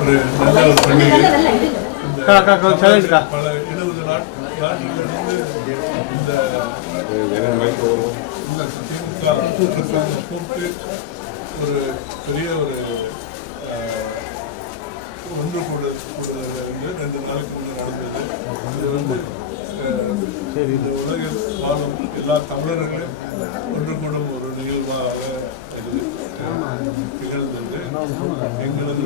ஒரு நல்ல ஒரு பண்டிகை. பல 20 நாட்களிலிருந்து இந்த திமுக அரசாங்கம் கூப்பிட்டு ஒரு பெரிய ஒரு ஒன்று கூடுதல் 2 நாளைக்கு முன்னே நடந்தது. இது இந்த உலகில் வாழும் எல்லா தமிழர்களும் ஒன்று கூடும் ஒரு நிகழ்வாக இது திகழ்ந்தது. எங்களது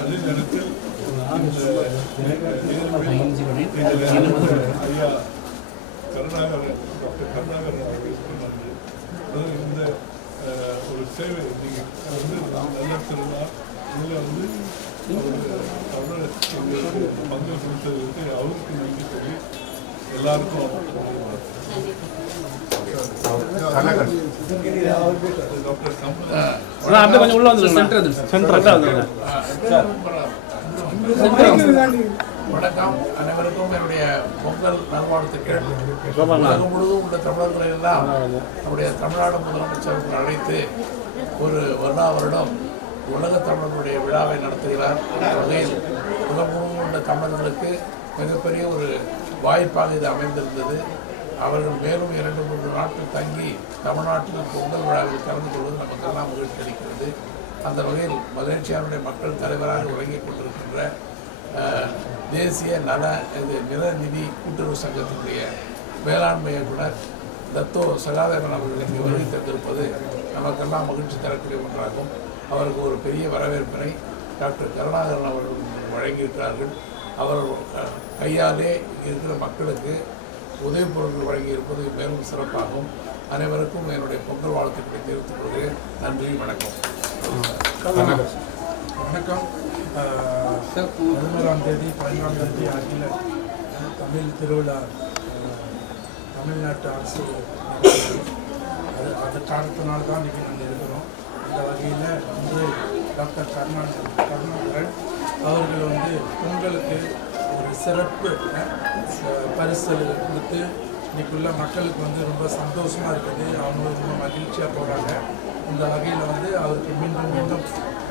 அதே நேரத்தில் ஐயா கருணாகரன், டாக்டர் கருணாகரன் அவர்கள் இந்த ஒரு சேவை நீங்கள் நல்ல திருநாள் இதில் தமிழர்களுக்கு பங்கு கொடுத்ததுக்கு அவருக்கு நன்றி சொல்லி எல்லாருக்கும் வணக்கம். அனைவருக்கும் என்னுடைய பொங்கல் நல்வாழ்த்துக்கள். உலகம் முழுவதும் உள்ள தமிழர்களை எல்லாம் நம்முடைய தமிழ்நாடு முதலமைச்சர் அழைத்து ஒரு வருடம் உலக தமிழர்களுடைய விழாவை நடத்துகிறார். அந்த வகையில் உலகம் முழுவதும் உள்ள தமிழர்களுக்கு மிகப்பெரிய ஒரு வாய்ப்பாக இது அமைந்திருந்தது. அவர்கள் மேலும் 2-3 நாட்கள் தங்கி தமிழ்நாட்டில் பொங்கல் விழாவில் கலந்து கொள்வது நமக்கெல்லாம் மகிழ்ச்சி அளிக்கிறது. அந்த வகையில் மகிழ்ச்சியாருடைய மக்கள் தலைவராக விளங்கிக் கொண்டிருக்கின்ற தேசிய நிதி கூட்டுறவு சங்கத்தினுடைய மேலாண்மை இயக்குனர் தத்தோ சகாதேவன் அவர்களுக்கு வருகை தந்திருப்பது நமக்கெல்லாம் மகிழ்ச்சி தரக்கூடிய ஒன்றாகும். அவருக்கு ஒரு பெரிய வரவேற்பினை டாக்டர் கருணாகரன் அவர்கள் வழங்கியிருக்கிறார்கள். அவர் கையாலே இருக்கிற மக்களுக்கு உதவி பொருட்கள் வழங்கியிருப்பது மேலும் சிறப்பாகும். அனைவருக்கும் என்னுடைய பொங்கல் வாழ்த்துக்களை தெரிவித்துக் கொள்கிறேன். நன்றி, வணக்கம். வணக்கம். 11ஆம் தேதி 14ஆம் தேதி ஆகிய தமிழ் திருவிழா தமிழ்நாட்டு அரசு அந்த காரணத்தினால தான் இன்றைக்கி நாங்கள் இருக்கிறோம். அந்த வகையில் இன்று டாக்டர் கருணாகரன் அவர்கள் பொங்கலுக்கு ஒரு சிறப்பு பரிசல் கொடுத்து இன்றைக்குள்ள மக்களுக்கு ரொம்ப சந்தோஷமாக இருக்குது. அவங்களும் ரொம்ப மகிழ்ச்சியாக போகிறாங்க. இந்த வகையில் அவருக்கு மீண்டும்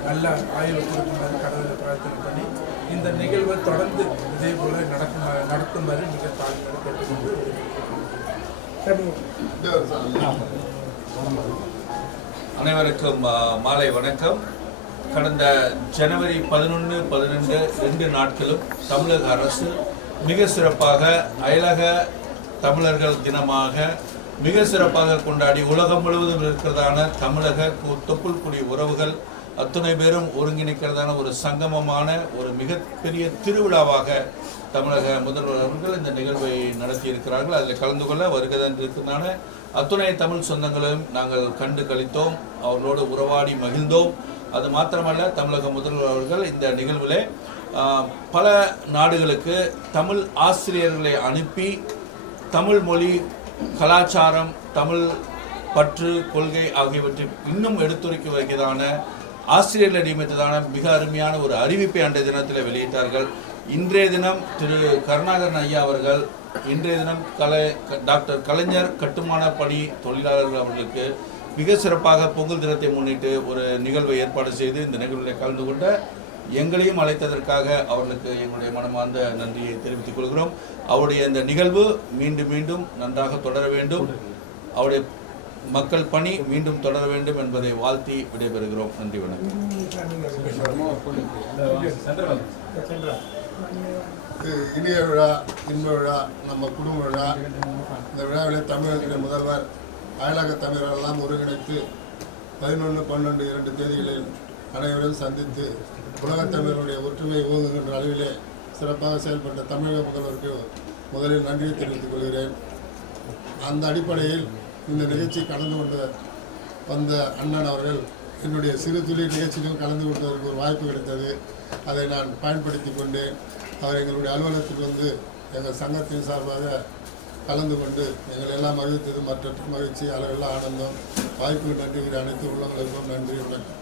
நல்ல ஆய்வு கொடுக்குமாறு கடவுளை பிரார்த்தனை பண்ணி இந்த நிகழ்வை தொடர்ந்து இதே போல் நடத்துமாறு மிக தாழ்மையாக கேட்டுக்கொண்டு அனைவருக்கும் மாலை வணக்கம். கடந்த ஜனவரி 11, 12 2 நாட்களும் தமிழக அரசு மிக சிறப்பாக அயலக தமிழர்கள் தினமாக மிக சிறப்பாக கொண்டாடி உலகம் முழுவதும் இருக்கிறதான தமிழக தொப்புள் உறவுகள் அத்துணை பேரும் ஒருங்கிணைக்கிறதான ஒரு சங்கமமான ஒரு மிகப்பெரிய திருவிழாவாக தமிழக முதல்வர் அவர்கள் இந்த நிகழ்வை நடத்தியிருக்கிறார்கள். அதில் கலந்து கொள்ள வருகிறதான அத்துணை தமிழ் சொந்தங்களையும் நாங்கள் கண்டு கழித்தோம், அவர்களோடு உறவாடி மகிழ்ந்தோம். அது மாத்திரமல்ல, தமிழக முதல்வர் அவர்கள் இந்த நிகழ்வில் பல நாடுகளுக்கு தமிழ் ஆசிரியர்களை அனுப்பி தமிழ் மொழி, கலாச்சாரம், தமிழ் பற்று, கொள்கை ஆகியவற்றை இன்னும் எடுத்துரைக்க வைக்கிறதான ஆசிரியர்களை நியமித்ததான மிக அருமையான ஒரு அறிவிப்பை அன்றைய தினத்தில் வெளியிட்டார்கள். இன்றைய தினம் திரு கருணாகரன் ஐயா அவர்கள் இன்றைய தினம் டாக்டர் கலைஞர் கட்டுமான பணி தொழிலாளர்கள் அவர்களுக்கு மிக சிறப்பாக பொங்கல் தினத்தை முன்னிட்டு ஒரு நிகழ்வை ஏற்பாடு செய்து இந்த நிகழ்வில் கலந்து கொண்ட எங்களையும் அழைத்ததற்காக அவர்களுக்கு எங்களுடைய மனமார்ந்த நன்றியை தெரிவித்துக் கொள்கிறோம். அவருடைய இந்த நிகழ்வு மீண்டும் நன்றாக தொடர வேண்டும், அவருடைய மக்கள் பணி மீண்டும் தொடர வேண்டும் என்பதை வாழ்த்தி விடைபெறுகிறோம். நன்றி, வணக்கம். இனிய விழா, இன்ப விழா, நம்ம குடும்ப விழா. இந்த விழாவில் தமிழகத்தினுடைய முதல்வர் அயலக தமிழரெல்லாம் ஒருங்கிணைத்து 11, 12, 2 தேதிகளில் அனைவரும் சந்தித்து உலகத் தமிழர்களுடைய ஒற்றுமை ஓங்குகின்ற அளவிலே சிறப்பாக செயல்பட்ட தமிழக முதல்வருக்கு முதலில் நன்றியை தெரிவித்துக் கொள்கிறேன். அந்த அடிப்படையில் இந்த நிகழ்ச்சி கலந்து கொண்டு வந்த அண்ணன் அவர்கள் என்னுடைய சிறு துளி நிகழ்ச்சியிலும் கலந்து கொண்டதற்கு ஒரு வாய்ப்பு கிடைத்தது. அதை நான் பயன்படுத்தி கொண்டு அவர் எங்களுடைய அலுவலகத்துக்கு எங்கள் சங்கத்தின் சார்பாக கலந்து கொண்டு எங்கள் எல்லாம் மகிழ்த்தது மற்ற மகிழ்ச்சி, அளவெல்லாம் ஆனந்தம். வாய்ப்புக்கு நன்றி. அனைத்து உள்ளவங்களுக்கும் நன்றி, வணக்கம்.